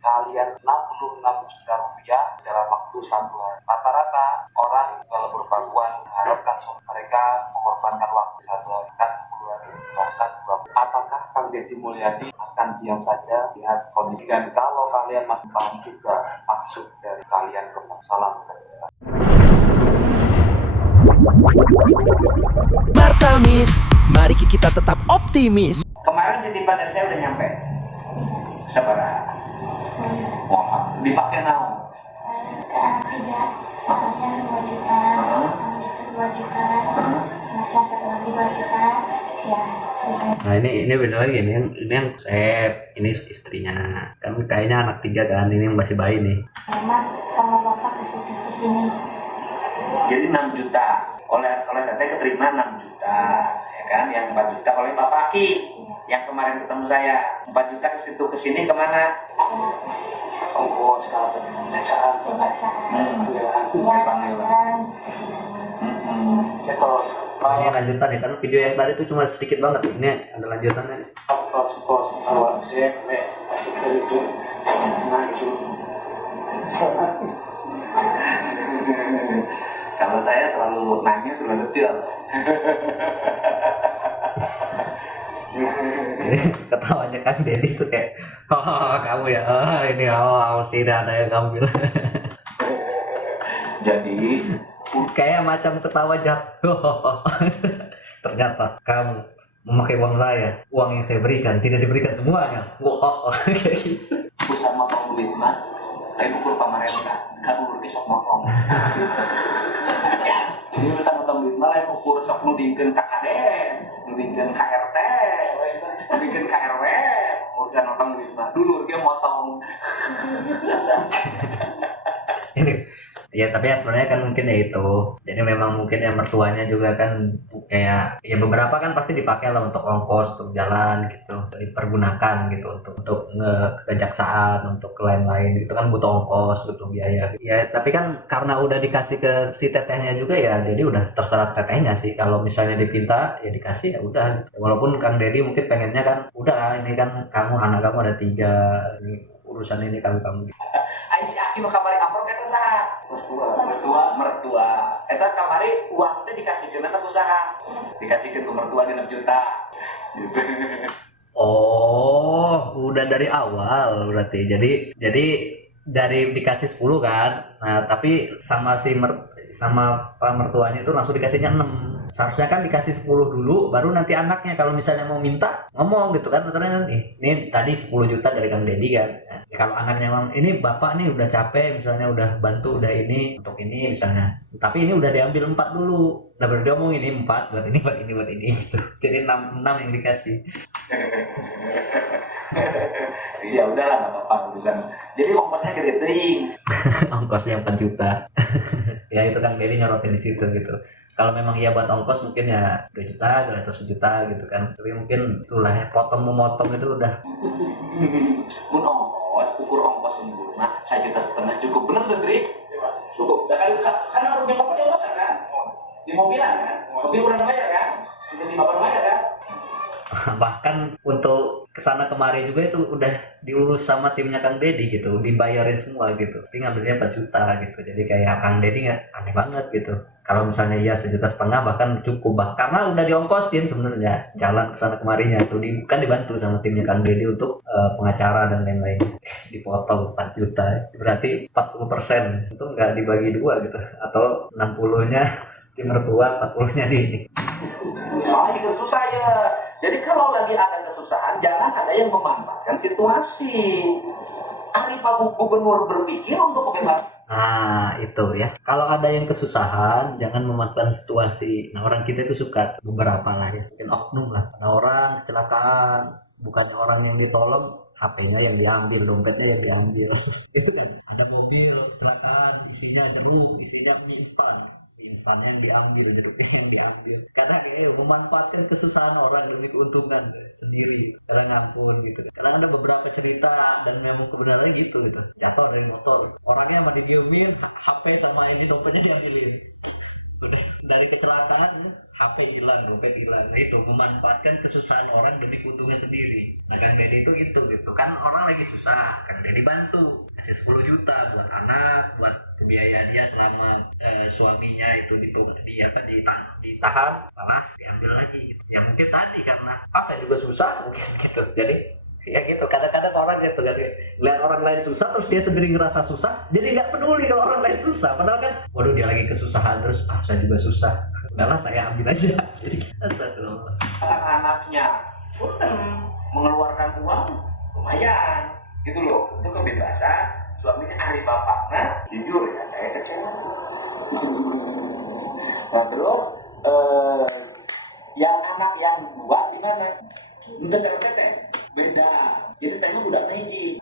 kalian 66 juta rupiah dalam waktu 1 hari. Rata-rata orang dalam berbantuan mengharapkan mereka mengorbankan waktu 1 hari, kan 10 hari, bahkan 20. Apakah Kang Deddy Mulyadi akan diam saja lihat kondisi? Dan kalau kalian masih paham juga maksud dari kalian salam guys. Martamis, mari kita tetap optimis. Kemarin titipan dari saya udah nyampe. Sabar. Wah, dipakai naon? Tidak, soalnya 2 juta, 2 juta, nah setelah 2 juta, ya selesai. Nah ini bener lagi ini yang Sep, ini istrinya kan kayaknya anak 3 kan, ini yang masih bayi nih. Memang kalau bapak kasih ke sini. Jadi 6 juta. Oleh teteh keterima 6 juta, ya kan? Yang 4 juta oleh Bapak Ki. Yang kemarin ketemu saya, 4 juta ke situ ke sini kemana? Ongkos kalau pemeriksaan ya terus Ini lanjutan ya, kan video yang tadi tuh cuma sedikit banget, ini ada lanjutannya. pos awal saya masih itu maju. Kalau saya selalu nanya selalu detail. Ketawanya kan Deddy tuh kayak, oh kamu ya, ini sih ada yang ngambil. Jadi Kayak macam ketawa jahat. Ternyata kamu memakai uang saya, uang yang saya berikan tidak diberikan semuanya. Wah, kayak gitu. sama kamu duit mas, saya ukur pemerintah, kan ukur kisah motong. Jadi urusan utang duit malah yang ukur sok nudingkeun KKD, nudingkeun KRT, nudingkeun KRW, urusan utang duit mah dulu dia motong. Ini ya, tapi ya sebenarnya kan mungkin ya itu, jadi memang mungkin ya mertuanya juga kan kayak ya beberapa kan pasti dipakai lah untuk ongkos, untuk jalan gitu, dipergunakan gitu untuk kejaksaan, untuk lain-lain gitu kan, butuh ongkos, butuh biaya ya. Tapi kan karena udah dikasih ke si tetehnya juga ya, jadi udah terserah tetehnya sih, kalau misalnya dipinta ya dikasih ya udah. Walaupun Kang Deddy mungkin pengennya kan udah, ini kan kamu, anak kamu ada 3, ini urusan ini kamu Aisyah Aki mau kamari amplop eta saha? Mertua. Eta kamari uang teh dikasihkeun anak usaha. Dikasihkeun ke mertua 6 juta. Gitu. Oh, udah dari awal berarti. Jadi dari dikasih 10 kan. Nah, tapi sama sama mertuanya itu langsung dikasihnya 6. Seharusnya kan dikasih 10 dulu, baru nanti anaknya kalau misalnya mau minta ngomong gitu kan, ternyata ini tadi 10 juta dari Kang Deddy kan. Nah, kalau anaknya memang ini bapak nih udah capek, misalnya udah bantu udah ini untuk ini misalnya, tapi ini udah diambil 4 dulu, udah baru dia ngomong ini 4 buat ini gitu. Jadi 6 yang dikasih. Ya udahlah, nggak apa-apa urusan. Jadi ongkosnya gede ting. Ongkosnya 4 juta. Ya itu Kang Deddy nyorotin di situ gitu. Kalau memang iya buat ongkos mungkin ya 2 juta atau 1 juta gitu kan. Tapi mungkin itulah ya, memotong itu udah. Mun ongkos, ukur ongkos ini mah 1,5 juta cukup. Bener tuh, Dri? Cukup. Karena rugi bapak di ongkos kan? Di mobilan kan? Mobil udah bayar kan? Si bapak bayar kan? Bahkan untuk kesana kemari juga itu udah diurus sama timnya Kang Deddy gitu, dibayarin semua gitu, tapi ngambilnya 4 juta gitu. Jadi kayak Kang Deddy nggak, aneh banget gitu. Kalau misalnya ya 1,5 juta bahkan cukup, karena udah diongkosin sebenarnya jalan kesana kemarinya tuh, kan dibantu sama timnya Kang Deddy untuk pengacara dan lain-lain. Dipotong 4 juta, berarti 40% itu nggak dibagi 2 gitu, atau 60-nya tim mertua, 40-nya di ini. Soalnya itu susah ya. Jadi kalau lagi ada kesusahan, jangan ada yang memanfaatkan situasi. Ari Pak Gubernur berpikir untuk kebebasan. Nah itu ya, kalau ada yang kesusahan jangan memanfaatkan situasi. Nah orang kita itu suka beberapa lah ya, mungkin oknum lah. Nah orang kecelakaan, bukannya orang yang ditolong, HP-nya yang diambil, dompetnya yang diambil. Itu kan ada mobil kecelakaan, isinya jeruk, isinya mie instan, insannya yang diambil, jeruknya yang diambil. Kadang memanfaatkan kesusahan orang demi keuntungan sendiri. Kadang ampun gitu. Kadang ada beberapa cerita dan memang kebenarannya gitu. Jatuh dari motor, orangnya sama didiemin, HP sama ini dompetnya diambilin. dari kecelakaan HP hilang, dompet hilang. Nah, itu memanfaatkan kesusahan orang demi keuntungan sendiri. Nah Kang Deddy itu gitu kan, orang lagi susah, Kang Deddy bantu kasih 10 juta buat anak, buat kebiayaan dia selama suaminya itu ditahan, malah diambil lagi gitu. Ya mungkin tadi karena saya juga susah mungkin gitu. Jadi ya gitu, kadang-kadang orang gitu kan, lihat orang lain susah terus dia sendiri ngerasa susah, jadi nggak peduli kalau orang lain susah, padahal kan waduh dia lagi kesusahan terus saya juga susah, udahlah saya ambil aja. Jadi astagfirullah. Anaknya pun mengeluarkan uang lumayan gitu loh, itu kebebasan suaminya ahli bapaknya. Jujur ya, saya kecewa. Nah terus yang anak yang dua gimana? Udah saya teh beda, jadi tema udah meji.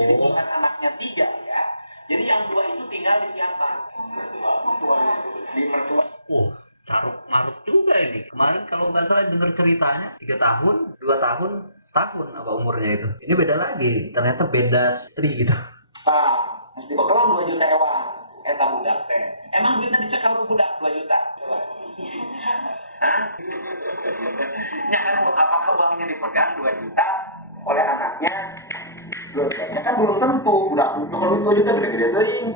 Jadi bukan anaknya 3 ya, jadi yang 2 itu tinggal di siapa? Di mertua. Caruk maruk juga ini. Kemarin kalau nggak salah dengar ceritanya 3 tahun, 2 tahun, setahun apa umurnya itu. Ini beda lagi, ternyata beda istri gitu. Nah, mesti bekelang 2 juta ewa. Eta budak teh. Emang duitnya dicekal ke budak 2 juta? Hah? Ya kan, apakah uangnya dipegang 2 juta oleh anaknya? Dosennya kan belum tentu. Budak kalau 2 juta gede-gede teuing.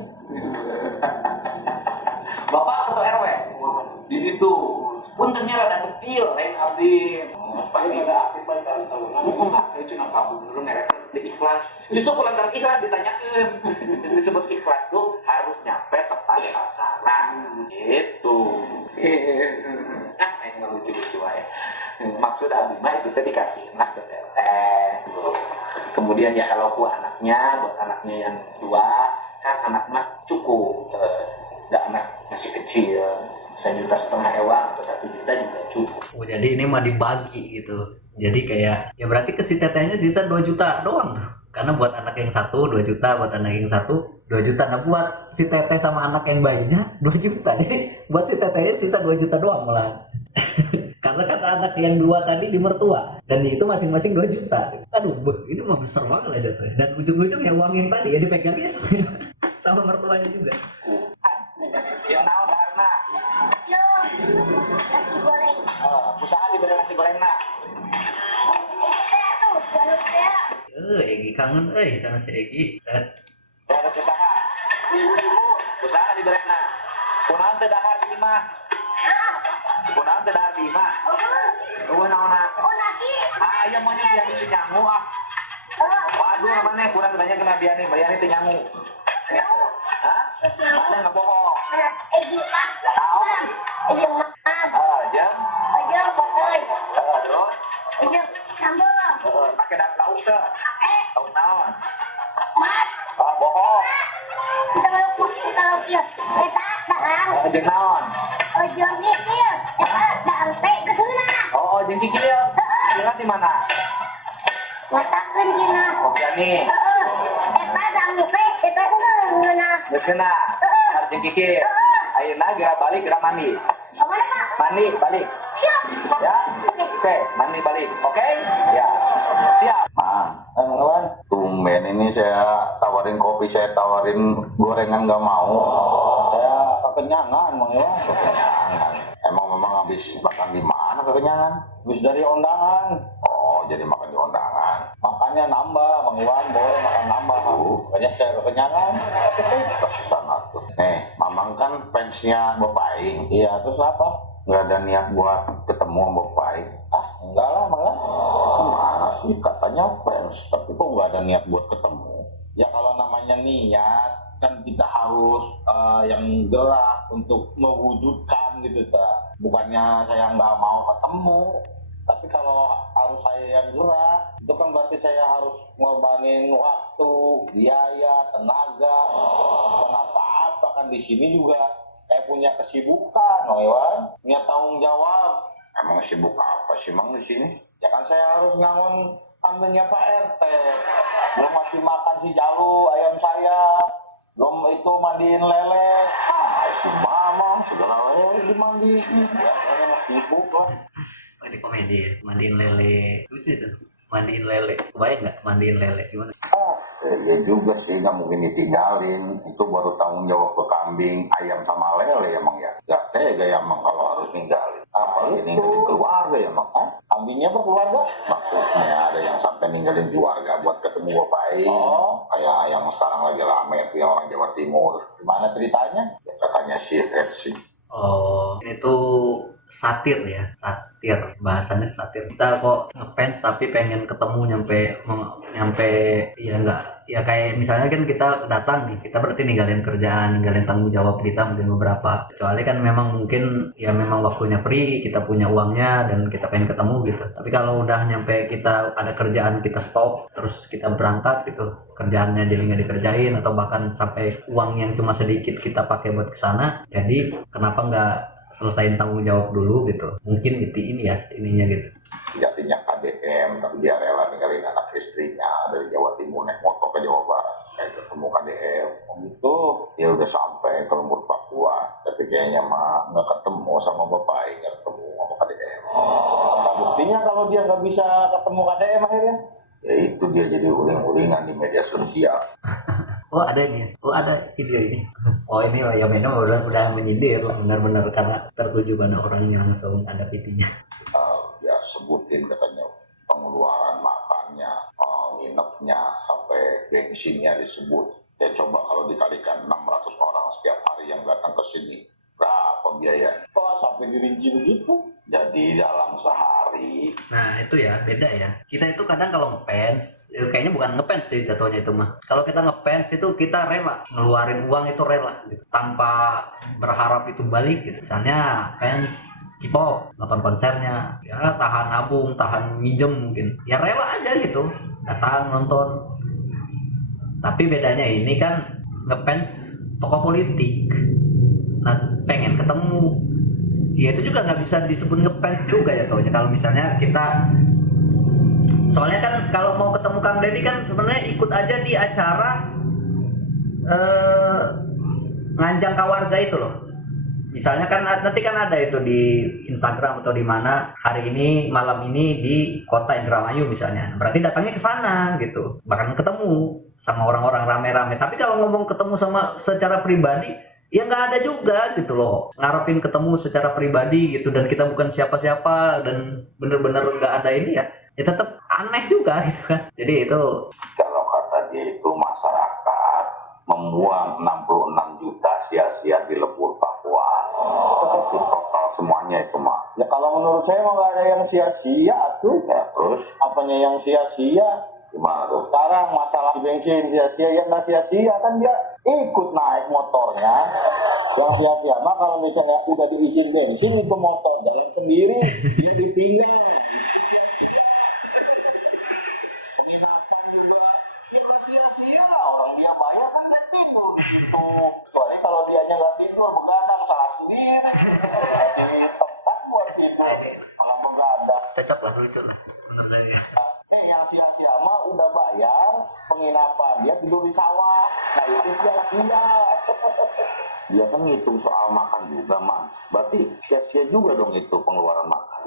Bapak ketua RW di situ. Puntennya rada kecil, lain abdi. Supaya ada aktif baik dari tahunan. Enggak, itu kenapa dulu merek di ikhlas. Di sekolah dan ikhlas ditanyakan. Disebut ikhlas tuh harus nyampe tepat sasaran. Gitu. Yang lucu-lucu ya. Maksud abdi mah itu tadi dikasih lah ke teteh. Kemudian ya kalau buat anaknya yang 2 kan anak mah cukup. Anak masih kecil. 1,5 juta ewa atau 1 juta juga cukup. Jadi ini mah dibagi gitu. Jadi kayak ya berarti ke si tetehnya sisa 2 juta doang tuh. Karena buat anak yang 1 2 juta, buat anak yang 1 2 juta. Nah buat si teteh sama anak yang bayinya 2 juta. Jadi buat si tetehnya sisa 2 juta doang malah. Karena kan anak yang 2 tadi di mertua dan itu masing-masing 2 juta. Aduh, ini mah besar banget lah jatuhnya. Dan ujung-ujungnya uang yang tadi ya dipegangnya sama mertuanya juga. Yang naon karena nasi goreng. usaha diberi nasi goreng nak. Tuh, jalur saya. Egi kangen, karena si Egi. Set. Ada usaha. Usaha diberi nak. Kunaon teh dahar di imah. Kunaon teh dahar di imah. Eueuh naonna. Oh, nasi. Aya mah nya biar teu nyangu ah. Waduh namanya kurang tanya kena biane teu nyangu. Hah? Mana ngebohong? Egi Pak. Naon? Egi Mak. Jeung. Egi Bokoy. Terus Egi sambal. pakai lauk teh. Lauk naon? Mas. Bohong. Kita kalau kieu. Eta dahang. Jeung naon? Ojor kieu. Eta dahang teh keuna. Jeung kikil. Kira di mana? Ngatakeun dina. Biani. Eta dahang teh eta ngeuna. Geus kena. Jeung kikil. Ayeuna geura balik geura mandi. Kemana Pak? Mandi balik. Siap. Ya. Oke, mandi balik. Oke? Ya. Siap. Kawan, tumben ini saya tawarin kopi, saya tawarin gorengan nggak mau. Saya kekenyangan, Bang Iwan. Kekenyangan. Emang memang habis makan di mana kekenyangan? Habis dari undangan. Oh, jadi makan di undangan. Makannya nambah, Bang Iwan. Boleh makan nambah. Makanya saya kekenyangan. Kesana tuh. Mamang kan fansnya Bapak Aing. Iya, terus apa? Nggak ada niat buat ketemu sama Bapak Aing. Enggak lah, malah. Mana sih katanya fans, tapi kok nggak ada niat buat ketemu. Ya kalau namanya niat, kan kita harus yang gerak untuk mewujudkan gitu, ta. Bukannya saya nggak mau ketemu, tapi kalau harus saya yang gerak, itu kan berarti saya harus ngorbanin waktu, biaya, tenaga, dan apa-apa kan di sini juga saya punya kesibukan, Iwan, punya tanggung jawab. Emang sibuk apa sih Mang di sini? Ya kan saya harus ngangon kambingnya Pak RT. Belum masih makan si Jalu ayam saya. Belum itu mandiin lele. Si Mama segala lele dimandiin. Ya saya mah sibuk lah. Ini komedi ya, mandiin lele. Lucu itu. Mandiin lele. Kebayang nggak mandiin lele gimana? Ya juga sih, nggak mungkin ditinggalin. Itu baru tanggung jawab ke kambing, ayam sama lele emang ya. Gak tega ya emang kalau harus ninggalin. Apalagi ninggalin keluarga ya emang. Kambingnya berkeluarga? Maksudnya ada yang sampai ninggalin keluarga buat ketemu bapak. Kayak yang sekarang lagi rame itu yang orang Jawa Timur. Gimana ceritanya? Ya, katanya sih. Oh, ini tuh satir ya, satir, bahasanya satir. Kita kok ngefans tapi pengen ketemu nyampe ya enggak, ya kayak misalnya kan kita datang nih, kita berarti ninggalin kerjaan, ninggalin tanggung jawab kita mungkin beberapa, kecuali kan memang mungkin ya memang waktunya free, kita punya uangnya dan kita pengen ketemu gitu. Tapi kalau udah nyampe kita ada kerjaan, kita stop terus kita berangkat gitu, kerjaannya jadi nggak dikerjain atau bahkan sampai uang yang cuma sedikit kita pakai buat kesana, jadi kenapa nggak selesain tanggung jawab dulu gitu, mungkin itu ini ya ininya gitu. Jadinya KDM, tapi dia rela ninggalin anak istrinya dari Jawa Timur naik motor ke Jawa Barat. Saya ketemu KDM, gitu. Ya udah sampai ke lembur Papua, tapi kayaknya mah nggak ketemu sama bapak, nggak ketemu sama KDM. Nah, buktinya kalau dia nggak bisa ketemu KDM akhirnya, ya itu dia jadi uling-ulingan di media sosial. Oh ada nih, oh ada video ini. Oh ini ya memang udah menyindir lah benar-benar karena tertuju pada orang yang langsung ada pitinya. Ya sebutin katanya pengeluaran makannya, nginepnya, sampai bensinnya disebut. Ya coba kalau dikalikan 600 orang setiap hari yang datang ke sini, berapa biaya? Kok sampai dirinci begitu? Jadi dalam sehari. Nah itu ya beda ya. Kita itu kadang kalau ngefans, kayaknya bukan ngefans sih jatuhnya itu mah. Kalau kita ngefans itu kita rela ngeluarin uang, itu rela gitu, tanpa berharap itu balik gitu. Misalnya fans K-pop, nonton konsernya, ya tahan nabung, tahan minjem mungkin, ya rela aja gitu, datang nonton. Tapi bedanya ini kan ngefans tokoh politik, nah pengen ketemu, ya itu juga nggak bisa disebut ngefans juga ya taunya. Kalau misalnya kita, soalnya kan kalau mau ketemu Kang Deddy kan sebenarnya ikut aja di acara nganjang kawarga itu loh. Misalnya kan nanti kan ada itu di Instagram atau di mana, hari ini malam ini di kota Indramayu misalnya, berarti datangnya ke sana gitu, bahkan ketemu sama orang-orang rame-rame. Tapi kalau ngomong ketemu sama secara pribadi, ya nggak ada juga gitu loh, ngarepin ketemu secara pribadi gitu, dan kita bukan siapa-siapa dan bener-bener nggak ada ini ya tetap aneh juga gitu kan. Jadi itu Kalau kata dia itu masyarakat membuang 66 juta sia-sia di lembur Papua. Itu total semuanya itu mah. Ya kalau menurut saya mah nggak ada yang sia-sia tuh. Ya terus apanya yang sia-sia? Gimana tuh? Sekarang masalah bensin sia-sia, ya nggak sia-sia kan, dia ikut naik motornya. Yang sia-sia mah kalau misalnya udah diisiin bensin itu motor jalan sendiri, dia ditinggal. Penginapan juga ya nggak sia-sia, orang dia bayar kan nggak timbul di situ. Kecuali kalau dianya nggak timbul, begadang salah sendiri. Ini tempat buat tidur, kalau begadang. cocok lah, lucu lah menurut saya. Yang sia-sia mah udah bayar penginapan, dia tidur di sawah. Nah itu sia-sia. Dia kan ngitung soal makan juga mah, berarti sia-sia juga dong itu pengeluaran makan.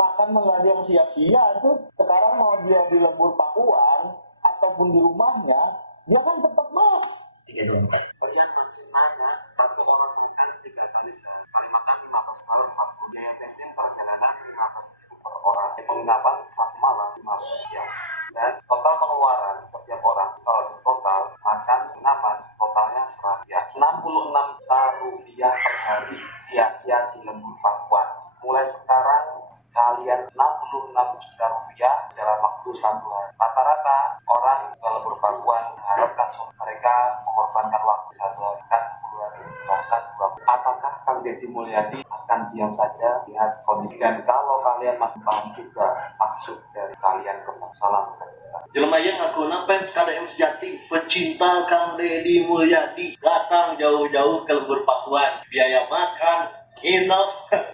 Makan mah nggak ada yang sia-sia tuh. Sekarang mau dia di lembur Pakuan ataupun di rumahnya, dia kan tetap makan. 324. Kalian masih nanya, satu orang makan 3 kali sehari, sekali makan 15 malam 50. Biaya bensin perjalanan 15 ribu per orang. Penginapan 1 malam 50 rupiah. Dan total pengeluaran setiap orang kalau di total makan penginapan totalnya 100 rupiah. 66 juta rupiah per hari sia-sia di lembur Pakuan. Mulai sekarang kalian 66 juta rupiah dalam waktu 1 hari. Rata-rata orang ke lembur Pakuan mengharapkan mereka mengorbankan waktu 1 hari, kan 10 hari, bahkan 20. Apakah Kang Deddy Mulyadi akan diam saja lihat kondisi? Dan kalau kalian masih paham juga maksud dari kalian ke salam kebangsaan. Jelema yang ngakuna fans KDM sejati, pecinta Kang Deddy Mulyadi, datang jauh-jauh ke lembur Pakuan, biaya makan, nginep,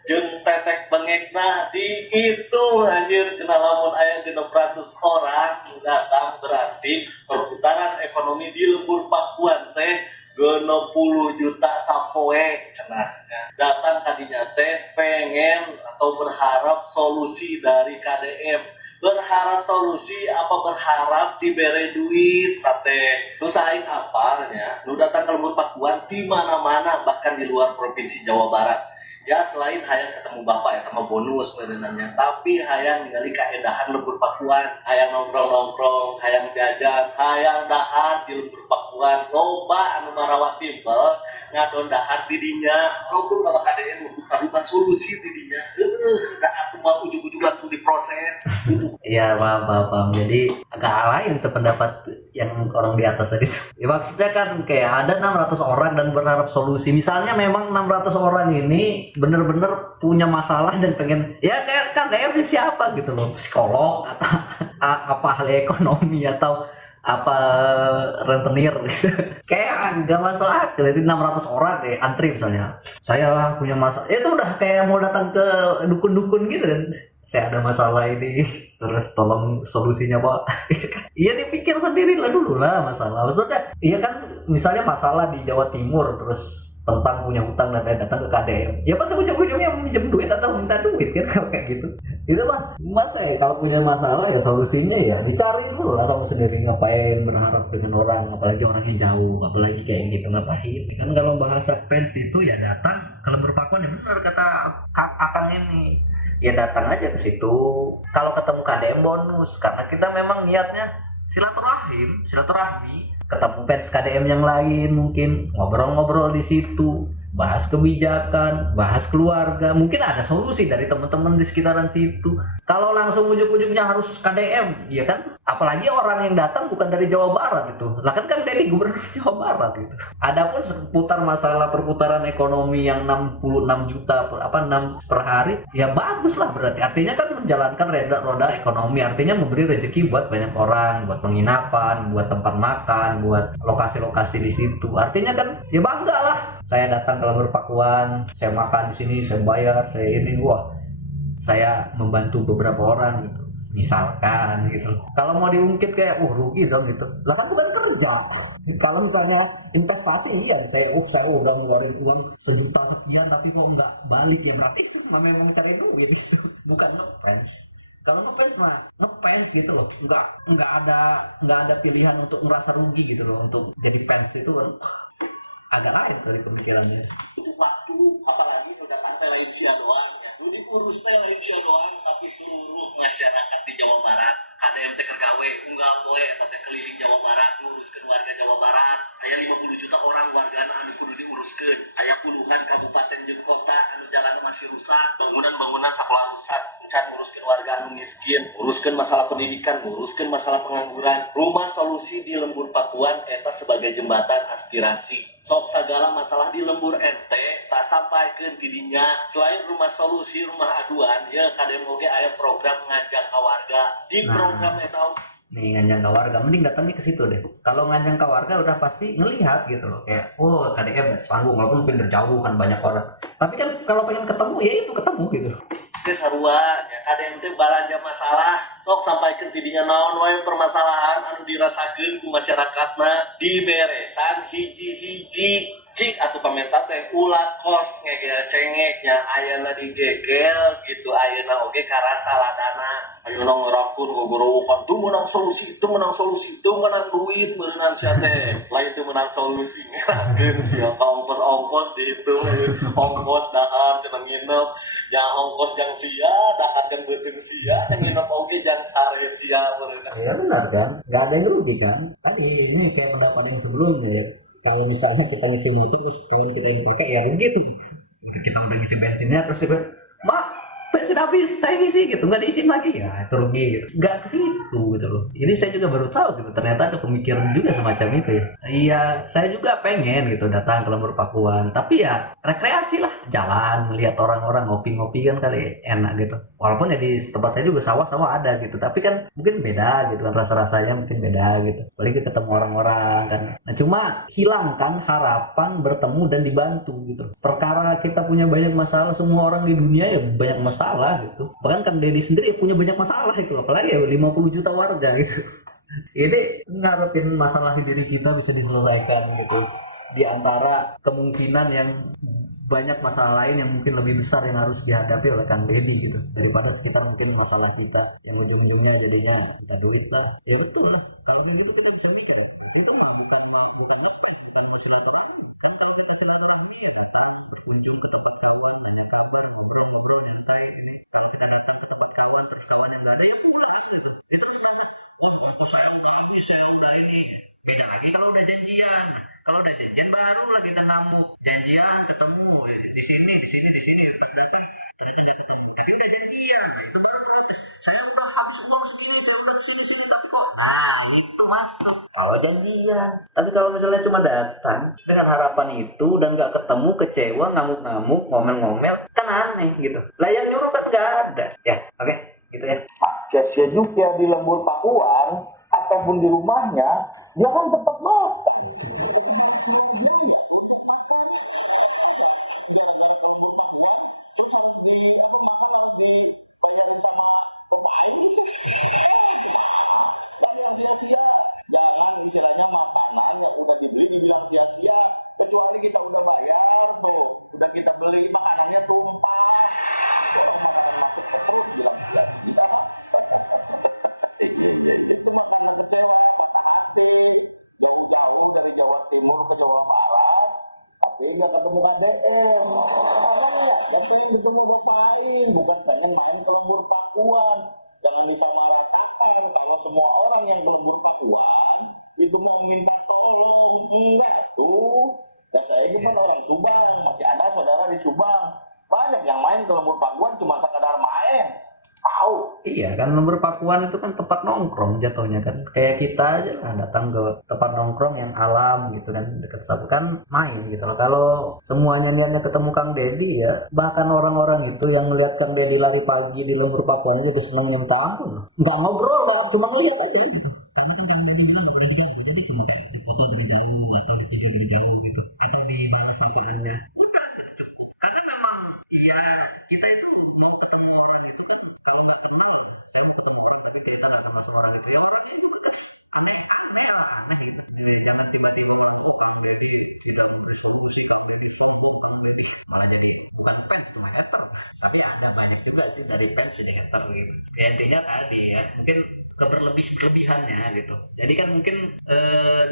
jeung tetek bengekna di itu anjir, cenah lamun aya 600 orang datang, berarti perputaran ekonomi di lembur Pakuan teh 60 juta sapoe cenah. Datang kadinya teh pengen atau berharap solusi dari KDM, berharap berharap solusi apa berharap diberi duit sate nu saing apalnya nu datang ke lembur pakuan di mana-mana bahkan di luar provinsi Jawa Barat ya selain hayang ketemu bapak ya sama bonus berenangnya tapi hayang ningali kaedahan lembur pakuan hayang nongkrong-nongkrong hayang jajan hayang dahar di lembur pakuan loba anu marawat timbel ngadon dahar di dinya walaupun bapak KDN buka solusi di dinya da atuh mah ujug-ujug langsung diproses gitu. Iya, paham. Jadi agak lain itu pendapat yang orang di atas tadi. Ya maksudnya kan kayak ada 600 orang dan berharap solusi. Misalnya memang 600 orang ini bener-bener punya masalah dan pengen ya kayak kan kayak siapa gitu loh, psikolog atau apa ahli ekonomi atau apa rentenir gitu. Kayak nggak masuk akal. Jadi 600 orang deh antri misalnya saya punya masalah itu udah kayak mau datang ke dukun-dukun gitu dan saya ada masalah ini terus tolong solusinya pak. Iya dipikir sendiri lah dulu lah masalah maksudnya iya kan misalnya masalah di Jawa Timur terus tentang punya hutang dan datang ke KDM ya pasti ujung-ujungnya minjem duit atau minta duit kan kalau kayak gitu itu mah masa ya kalau punya masalah ya solusinya ya dicari dulu lah sama sendiri ngapain berharap dengan orang apalagi orangnya jauh apalagi kayak gitu ngapain kan kalau bahasa fans itu ya datang ke lembur pakuan ya benar kata Akang ini ya datang aja ke situ kalau ketemu KDM bonus karena kita memang niatnya silaturahmi ketemu fans KDM yang lain mungkin ngobrol-ngobrol di situ bahas kebijakan, bahas keluarga, mungkin ada solusi dari teman-teman di sekitaran situ. Kalau langsung ujung-ujungnya harus KDM, ya kan? Apalagi orang yang datang bukan dari Jawa Barat itu. Lah kan Dedi gubernur Jawa Barat gitu. Adapun seputar masalah perputaran ekonomi yang 66 juta 6 per hari, ya bagus lah berarti. Artinya kan menjalankan roda ekonomi, artinya memberi rezeki buat banyak orang, buat penginapan, buat tempat makan, buat lokasi-lokasi di situ. Artinya kan ya bangga lah. Saya datang ke lembur pakuan, saya makan di sini, saya bayar, saya ini, wah, saya membantu beberapa orang gitu, misalkan gitu. Kalau mau diungkit kayak, rugi dong gitu. Lah kan bukan kerja. Kalau misalnya investasi, iya, saya udah ngeluarin uang sejuta sekian, tapi kok nggak balik ya berarti itu namanya mau cari duit gitu, bukan ngefans. Kalau ngefans mah ngefans gitu loh, nggak ada pilihan untuk merasa rugi gitu loh, untuk jadi fans itu kan. Agak lain dari pemikirannya. Itu waktu apalagi udah pantai lain sia doang ya. Jadi urusnya lain sia doang tapi seluruh masyarakat di Jawa Barat KDM teh kergawe unggal poe eta teh keliling Jawa Barat nguruskeun warga Jawa Barat. Aya 50 juta orang wargana anu kudu diuruskeun. Aya puluhan kabupaten jeung kota anu jalanna masih rusak, bangunan-bangunan sakola rusak, encan nguruskeun warga anu miskin, nguruskeun masalah pendidikan, nguruskeun masalah pengangguran. Rumah solusi di Lembur Pakuan eta sebagai jembatan aspirasi. Sok segala masalah di lembur ente tak sampaikan didinya selain rumah solusi rumah aduan ya KDM oge aya program ngajak ke warga di program eta nih ngajak ke warga mending datangnya ke situ deh. Kalau ngajak ke warga udah pasti ngelihat gitu loh kayak KDM panggung walaupun pindah jauh kan banyak orang tapi kan kalau pengen ketemu ya itu ketemu gitu. Sarua ya KDM teh balanja masalah sok sampaikan tidinya naon wae permasalahan anu dirasakeun ku masyarakatna diberesan hiji-hiji cik atuh pamerintah teh ulah kos ngegel cengeknya ayeuna digegel gitu ayeuna oge karasa ladana ayeuna ngerakun gogorowokan tuh menang solusi itu menang duit meunang sia teh lain teu menang solusi ngerakeun sia ongkos-ongkos di itu ongkos dahar cenah nginep yang ongkos yang sia dahakeun beuteung sia nginep oge jang sare sia beureunan. Ya benar kan, nggak ada yang rugi kan. Ini ke pendapat yang sebelumnya. Kalau misalnya kita ngisi motor terus tahun kita dipakai ya rugi tuh. Kita udah ngisi bensinnya terus dia bilang, "Mak, bensin habis, saya ngisi gitu, nggak diisiin lagi ya, itu rugi gitu." Nggak ke situ gitu loh. Jadi saya juga baru tahu gitu, ternyata ada pemikiran juga semacam itu ya. Iya, saya juga pengen gitu datang ke lembur pakuan, tapi ya rekreasi lah, jalan, melihat orang-orang ngopi-ngopi kan kali enak gitu. Walaupun ya di tempat saya juga sawah-sawah ada gitu, tapi kan mungkin beda gitu kan rasa-rasanya mungkin beda gitu. Apalagi ketemu orang-orang kan. Nah cuma hilangkan harapan bertemu dan dibantu gitu. Perkara kita punya banyak masalah, semua orang di dunia ya banyak masalah gitu. Bahkan kan Dedi sendiri punya banyak masalah itu, apalagi ya 50 juta warga gitu. Ini ngarepin masalah di diri kita bisa diselesaikan gitu. Di antara kemungkinan yang banyak masalah lain yang mungkin lebih besar yang harus dihadapi oleh Kang Deddy gitu daripada sekitar mungkin masalah kita yang ujung-ujungnya jadinya kita duit lah. Ya betul lah, kalau begitu kita bisa mikir itu mah bukan ngefans, bukan silaturahmi kan. Kalau kita silaturahmi ya datang berkunjung ke tempat kawan, tanya kabar, ngobrol santai gini. Kalau kita datang ke tempat kawan terus kawan yang nggak ada ya pulang gitu. Itu terus merasa wah kok saya udah habis, saya udah ini. Beda lagi kalau udah janjian. Kalau udah janjian baru lah kita ngamuk. Janjian ketemu di sini, di sini, di sini, pas datang ternyata nggak ketemu. Tapi udah janjian, nah, itu baru protes. Saya udah habis uang segini, saya udah sini sini tapi kok. Nah itu masuk. Kalau janjian. Tapi kalau misalnya cuma datang dengan harapan itu dan nggak ketemu, kecewa, ngamuk-ngamuk, ngomel-ngomel, kan aneh gitu. Lah yang nyuruh kan nggak ada. Ya, oke, gitu ya. Sia-sia juga di lembur Pakuan ataupun di rumahnya, dia kan tetap makan. Akhirnya ketemu KBM. Dan pengen ketemu bermain, bukan pengen main ke lembur Pakuan. Jangan disamaratakan kalau semua orang yang ke lembur Pakuan itu mau minta tolong. Enggak tuh. Dan saya ini kan orang Subang, masih ada saudara di Subang. Banyak yang main ke lembur Pakuan cuma sekedar main. Tahu? Iya kan, lembur Pakuan itu kan tempat nongkrong jatuhnya kan. Kayak kita aja lah datang ke tempat nongkrong yang alam gitu kan, dekat sapu kan main gitu loh. Kalau semuanya niatnya ketemu Kang Deddy ya, bahkan orang-orang itu yang ngeliat Kang Deddy lari pagi di lembur Pakuan aja seneng minta ampun loh. Nggak ngobrol, nggak, cuma ngeliat aja gitu. Karena kan Kang Deddy bilang lagi jauh, jadi cuma kayak foto dari jauh atau dipikir dari jauh gitu. Atau di mana sampeannya. Udah gitu cukup. Karena memang ya kita itu mau ketemu orang itu kan kalau nggak kenal, saya mau ketemu orang tapi kita nggak kenal sama orang itu ya orangnya itu kita aneh-aneh lah aneh gitu. Jangan tiba-tiba ngomong Kang Deddy tidak beresolusi, Kang Deddy sombong, Kang Deddy malah jadi bukan fans cuma hater, tapi ada banyak juga sih dari fans jadi hater gitu. Ya intinya tadi ya mungkin kelebihannya gitu. Jadi kan mungkin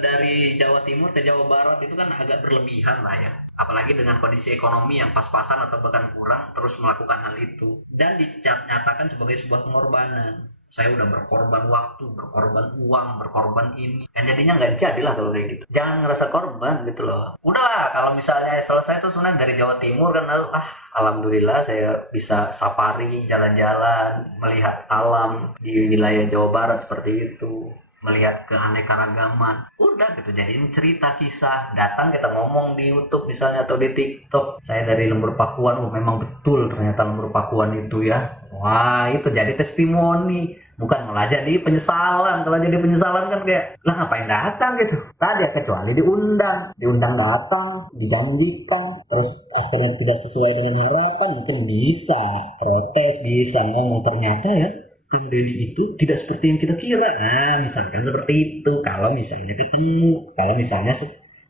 dari Jawa Timur ke Jawa Barat itu kan agak berlebihan lah ya. Apalagi dengan kondisi ekonomi yang pas-pasan atau bahkan kurang terus melakukan hal itu dan dinyatakan sebagai sebuah pengorbanan. Saya udah berkorban waktu, berkorban uang, berkorban ini. Dan jadinya nggak jadilah kalau kayak gitu. Jangan ngerasa korban gitu loh. Udahlah kalau misalnya selesai itu sebenarnya dari Jawa Timur kan lalu alhamdulillah saya bisa safari, jalan-jalan, melihat alam di wilayah Jawa Barat seperti itu. Melihat keanekaragaman, udah gitu jadiin cerita kisah, datang kita ngomong di YouTube misalnya atau di TikTok, saya dari lembur Pakuan, memang betul ternyata lembur Pakuan itu ya, wah itu jadi testimoni, bukan malah jadi penyesalan. Kalau jadi penyesalan kan kayak lah ngapain datang gitu tadi ya, kecuali diundang datang, dijanjikan terus akhirnya tidak sesuai dengan harapan, mungkin bisa protes, bisa ngomong ternyata ya Kang Deddy itu tidak seperti yang kita kira. Nah, misalkan seperti itu. Kalau misalnya ketemu, kalau misalnya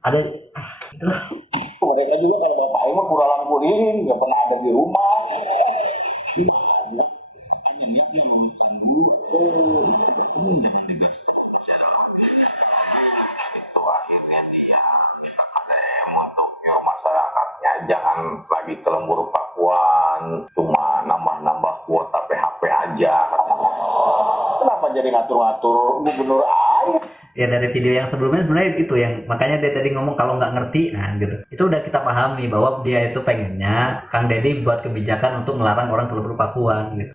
ada itulah. Mereka juga kalau bapak ibu kurang lampuin, nggak pernah ada di rumah. Hanya niatnya menuliskan dulu. Itu akhirnya dia KDM untuk ya, masyarakatnya jangan lagi ke lembur Pakuan, cuma nambah-nambah kuota PHP aja. Kenapa jadi ngatur-ngatur gubernur air? Ya dari video yang sebelumnya sebenarnya itu yang makanya dia tadi ngomong kalau nggak ngerti, nah gitu. Itu udah kita pahami bahwa dia itu pengennya Kang Deddy buat kebijakan untuk melarang orang ke lembur Pakuan gitu.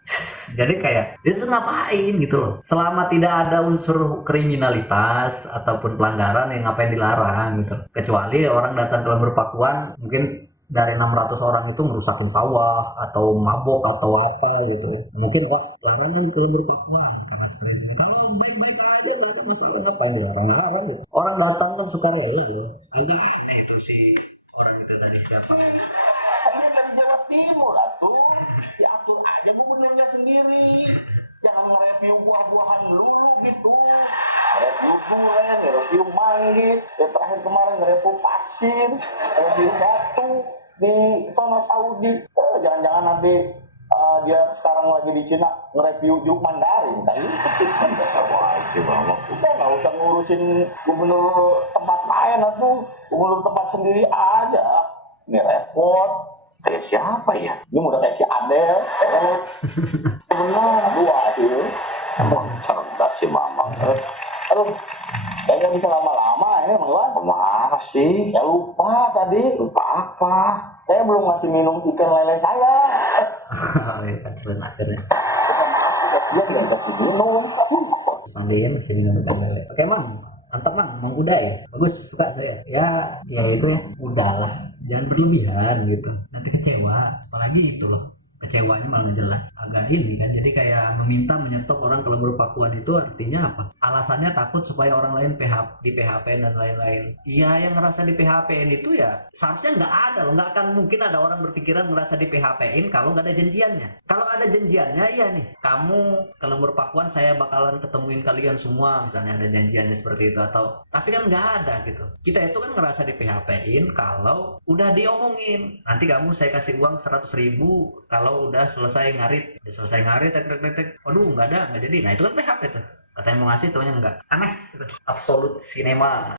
Jadi kayak dia tuh ngapain gitu loh. Selama tidak ada unsur kriminalitas ataupun pelanggaran yang ngapain dilarang gitu. Kecuali orang datang ke lembur Pakuan mungkin dari 600 orang itu ngerusakin sawah atau mabok atau apa gitu. Mungkin larangan ke lembur Pakuan karena seperti itu. Kalau baik-baik aja nggak ada masalah, ngapain dilarang-larang gitu. Orang datang kan sukarela loh. Agak aneh itu si orang itu tadi siapa? Dia dari Jawa Timur atuh. Diatur aja gubernurnya sendiri. Jangan nge-review buah-buahan dulu gitu. Review duren, review manggis. Terakhir kemarin nge-review pasir, review batu. di sono Saudi. Jangan-jangan nanti dia sekarang lagi di Cina nge-review jeruk Mandarin kali. Sama aja Bang. Udah nggak usah ngurusin gubernur tempat lain atau gubernur tempat sendiri aja. Ini repot. Kayak siapa ya? Ini udah kayak si Adel. Benar, dua tuh. Emang cerdas si Mamang. Aduh, kayaknya bisa lama-lama ini Mang Iwan. Kemana sih? Ya lupa tadi. Lupa apa? Saya belum ngasih minum ikan lele saya. Kan selain akhirnya Dia tidak kasih minum. mandiin masih minum ikan lele. Oke Mang, mantap Mang udah ya, bagus, suka saya. Ya itu ya, udahlah, jangan berlebihan gitu, nanti kecewa. Apalagi itu loh, kecewanya malah nggak jelas, agak ini kan. Jadi kayak meminta menyetop orang kalau berpakuan itu artinya apa? Alasannya takut supaya orang lain di PHP dan lain-lain. Iya, yang ngerasa di PHP-in itu ya seharusnya nggak ada loh, nggak akan mungkin ada orang berpikiran ngerasa di PHP-in kalau nggak ada janjiannya. Kalau ada janjiannya, iya nih, kamu kalau berpakuan saya bakalan ketemuin kalian semua, misalnya ada janjiannya seperti itu. Atau tapi kan nggak ada gitu. Kita itu kan ngerasa di PHP-in kalau udah diomongin, nanti kamu saya kasih uang 100.000 kalau udah selesai ngarit, aduh nggak jadi. Nah itu kan PHP tuh, katanya mau ngasih taunya enggak. Aneh gitu. Absolute cinema.